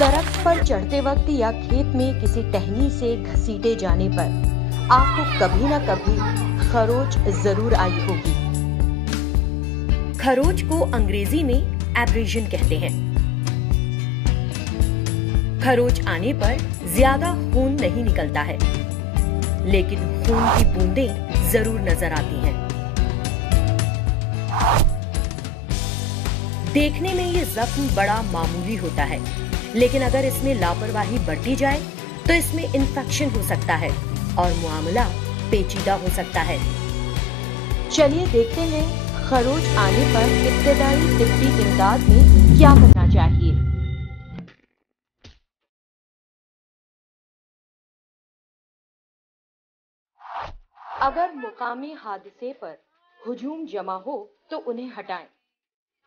दरख्त पर चढ़ते वक्त या खेत में किसी टहनी से घसीटे जाने पर आपको कभी ना कभी खरोच जरूर आई होगी। खरोच को अंग्रेजी में एब्रेजन कहते हैं। खरोच आने पर ज्यादा खून नहीं निकलता है, लेकिन खून की बूंदें जरूर नजर आती हैं। देखने में ये जख्म बड़ा मामूली होता है, लेकिन अगर इसमें लापरवाही बरती जाए तो इसमें इन्फेक्शन हो सकता है और मामला पेचीदा हो सकता है। चलिए देखते हैं खरोच आने पर इब्तिदाई तिब्बी इमदाद में क्या करना चाहिए। अगर मुकामी हादसे पर हुजूम जमा हो तो उन्हें हटाएं।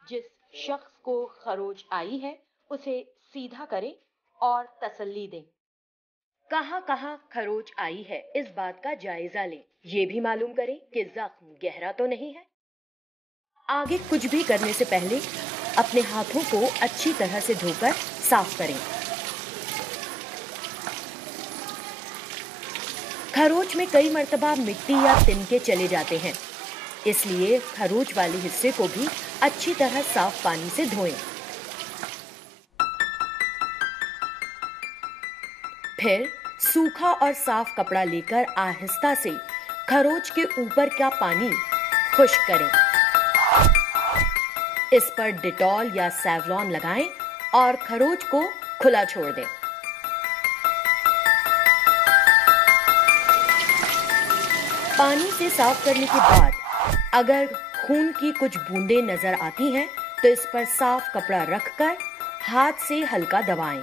जिस शख्स को खरोच आई है उसे सीधा करें और तसल्ली दें। कहां-कहां खरोच आई है इस बात का जायजा लें। ये भी मालूम करें कि जख्म गहरा तो नहीं है। आगे कुछ भी करने से पहले अपने हाथों को अच्छी तरह से धोकर साफ करें। खरोच में कई मर्तबा मिट्टी या तिनके चले जाते हैं, इसलिए खरोच वाले हिस्से को भी अच्छी तरह साफ पानी से धोएं। फिर सूखा और साफ कपड़ा लेकर आहिस्ता से खरोच के ऊपर का पानी खुश्क करें। इस पर डिटॉल या सेवलॉन लगाएं और खरोच को खुला छोड़ दें। पानी से साफ करने के बाद अगर खून की कुछ बूंदें नजर आती हैं तो इस पर साफ कपड़ा रखकर हाथ से हल्का दबाएं।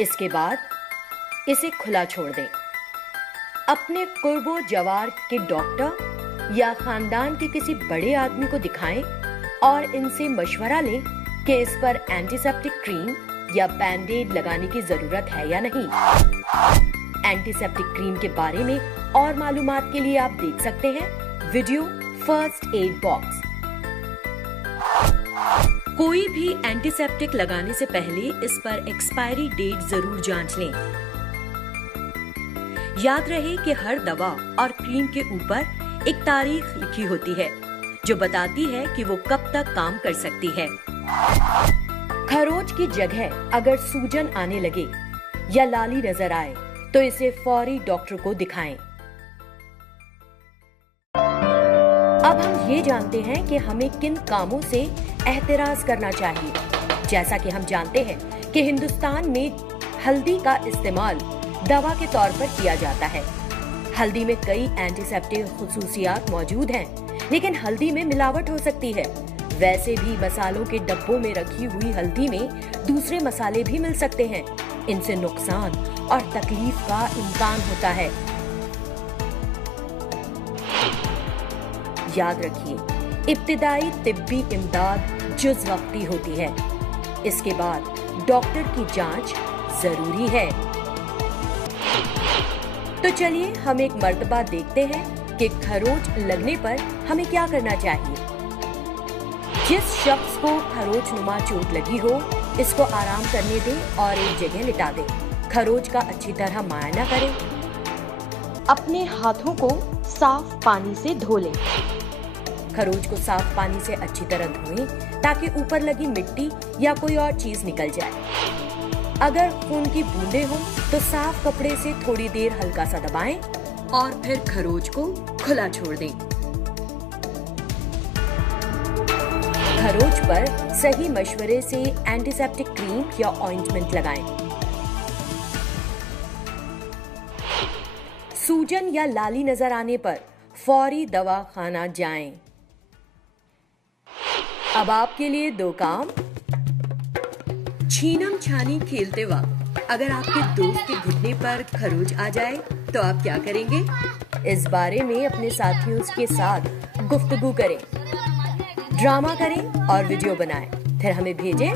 इसके बाद इसे खुला छोड़ दें। अपने कुर्बो जवार के डॉक्टर या खानदान के किसी बड़े आदमी को दिखाएं और इनसे मशवरा लें कि इस पर एंटीसेप्टिक क्रीम या बैंडेड लगाने की जरूरत है या नहीं। एंटीसेप्टिक क्रीम के बारे में और मालूमात के लिए आप देख सकते हैं वीडियो फर्स्ट एड बॉक्स। कोई भी एंटीसेप्टिक लगाने से पहले इस पर एक्सपायरी डेट जरूर जांच लें। याद रहे कि हर दवा और क्रीम के ऊपर एक तारीख लिखी होती है जो बताती है कि वो कब तक काम कर सकती है। खरोच की जगह अगर सूजन आने लगे या लाली नजर आए तो इसे फौरी डॉक्टर को दिखाएं। अब हम ये जानते हैं कि हमें किन कामों से एहतिराज करना चाहिए। जैसा कि हम जानते हैं कि हिंदुस्तान में हल्दी का इस्तेमाल दवा के तौर पर किया जाता है। हल्दी में कई एंटीसेप्टिक खुसूसियात मौजूद हैं, लेकिन हल्दी में मिलावट हो सकती है। वैसे भी मसालों के डब्बों में रखी हुई हल्दी में दूसरे मसाले भी मिल सकते हैं। इनसे नुकसान और तकलीफ का इम्कान होता है। याद रखिए, इब्तिदाई तिब्बी इमदाद जुज़ वक्ती होती है। इसके बाद डॉक्टर की जांच जरूरी है। तो चलिए हम एक मर्तबा देखते हैं कि खरोच लगने पर हमें क्या करना चाहिए। जिस शख्स को खरोच नुमा चोट लगी हो, इसको आराम करने दें और एक जगह लिटा दें। खरोच का अच्छी तरह मुआयना करें। अपने हाथों को साफ पानी से धो लें। खरोच को साफ पानी से अच्छी तरह धोएं ताकि ऊपर लगी मिट्टी या कोई और चीज निकल जाए। अगर खून की बूंदें हों तो साफ कपड़े से थोड़ी देर हल्का सा दबाएं और फिर खरोच को खुला छोड़ दें। खरोच पर सही मशवरे से एंटीसेप्टिक क्रीम या ऑइंटमेंट लगाएं। सूजन या लाली नजर आने पर फौरी दवा खाना जाएं। अब आपके लिए दो काम। छीनम छानी खेलते वक्त अगर आपके दोस्त के घुटने पर खरोच आ जाए तो आप क्या करेंगे? इस बारे में अपने साथियों के साथ गुफ्तगू करें, ड्रामा करें और वीडियो बनाएं, फिर हमें भेजें।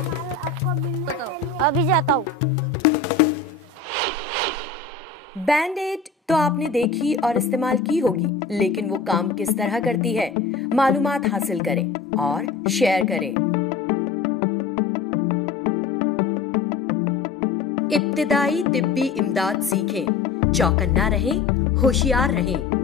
अभी जाता हूँ। बैंडेड तो आपने देखी और इस्तेमाल की होगी, लेकिन वो काम किस तरह करती है, मालूमात हासिल करें और शेयर करें। इब्तिदाई तिब्बी इमदाद सीखें, चौकन्ना रहें, होशियार रहें।